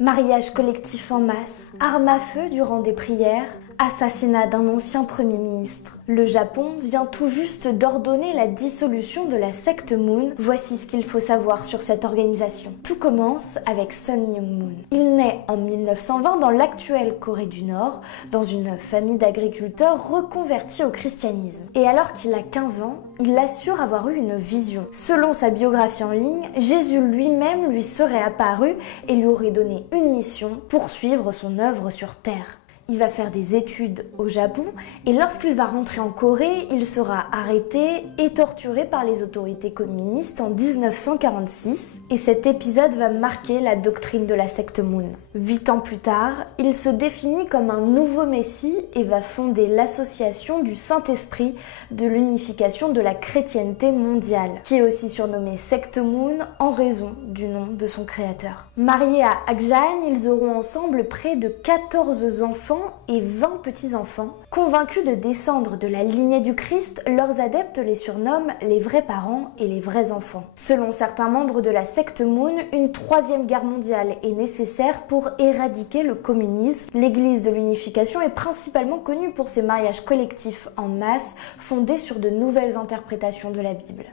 Mariage collectif en masse, armes à feu durant des prières, assassinat d'un ancien Premier ministre. Le Japon vient tout juste d'ordonner la dissolution de la secte Moon. Voici ce qu'il faut savoir sur cette organisation. Tout commence avec Sun Myung-moon. Il naît en 1920 dans l'actuelle Corée du Nord, dans une famille d'agriculteurs reconvertis au christianisme. Et alors qu'il a 15 ans, il assure avoir eu une vision. Selon sa biographie en ligne, Jésus lui-même lui serait apparu et lui aurait donné une mission: poursuivre son œuvre sur terre. Il va faire des études au Japon et lorsqu'il va rentrer en Corée, il sera arrêté et torturé par les autorités communistes en 1946. Et cet épisode va marquer la doctrine de la secte Moon. 8 ans plus tard, il se définit comme un nouveau messie et va fonder l'association du Saint-Esprit de l'unification de la chrétienté mondiale, qui est aussi surnommée secte Moon en raison du nom de son créateur. Mariés à Akjan, ils auront ensemble près de 14 enfants et 20 petits-enfants. Convaincus de descendre de la lignée du Christ, leurs adeptes les surnomment les vrais parents et les vrais enfants. Selon certains membres de la secte Moon, une troisième guerre mondiale est nécessaire pour éradiquer le communisme. L'Église de l'unification est principalement connue pour ses mariages collectifs en masse, fondés sur de nouvelles interprétations de la Bible.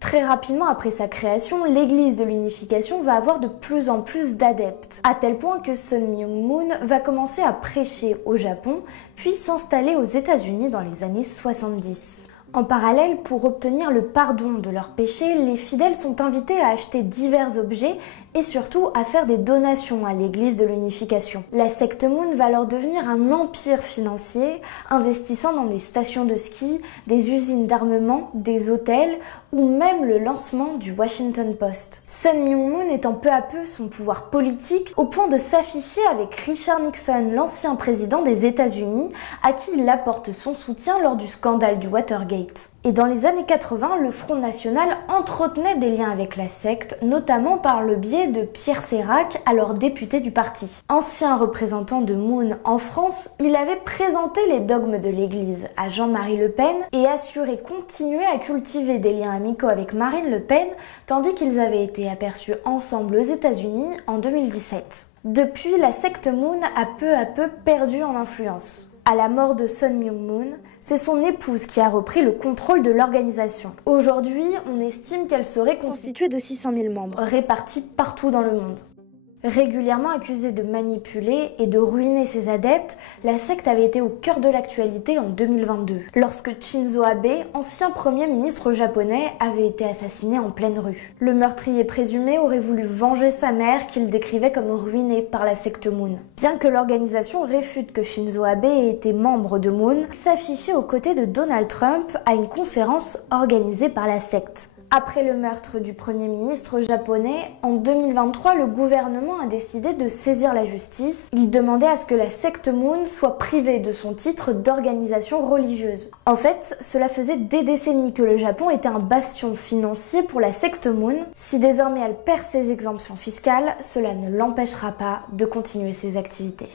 Très rapidement après sa création, l'Église de l'unification va avoir de plus en plus d'adeptes, à tel point que Sun Myung-moon va commencer à prêcher au Japon, puis s'installer aux États-Unis dans les années 70. En parallèle, pour obtenir le pardon de leurs péchés, les fidèles sont invités à acheter divers objets et surtout à faire des donations à l'Église de l'unification. La secte Moon va alors devenir un empire financier, investissant dans des stations de ski, des usines d'armement, des hôtels ou même le lancement du Washington Post. Sun Myung-moon étend peu à peu son pouvoir politique au point de s'afficher avec Richard Nixon, l'ancien président des États-Unis, à qui il apporte son soutien lors du scandale du Watergate. Et dans les années 80, le Front National entretenait des liens avec la secte, notamment par le biais de Pierre Sérac, alors député du parti. Ancien représentant de Moon en France, il avait présenté les dogmes de l'Église à Jean-Marie Le Pen et assuré continuer à cultiver des liens amicaux avec Marine Le Pen, tandis qu'ils avaient été aperçus ensemble aux États-Unis en 2017. Depuis, la secte Moon a peu à peu perdu en influence. À la mort de Sun Myung-moon, c'est son épouse qui a repris le contrôle de l'organisation. Aujourd'hui, on estime qu'elle serait constituée de 600 000 membres, répartis partout dans le monde. Régulièrement accusée de manipuler et de ruiner ses adeptes, la secte avait été au cœur de l'actualité en 2022, lorsque Shinzo Abe, ancien premier ministre japonais, avait été assassiné en pleine rue. Le meurtrier présumé aurait voulu venger sa mère, qu'il décrivait comme ruinée par la secte Moon. Bien que l'organisation réfute que Shinzo Abe ait été membre de Moon, il s'affichait aux côtés de Donald Trump à une conférence organisée par la secte. Après le meurtre du Premier ministre japonais, en 2023, le gouvernement a décidé de saisir la justice. Il demandait à ce que la secte Moon soit privée de son titre d'organisation religieuse. En fait, cela faisait des décennies que le Japon était un bastion financier pour la secte Moon. Si désormais elle perd ses exemptions fiscales, cela ne l'empêchera pas de continuer ses activités.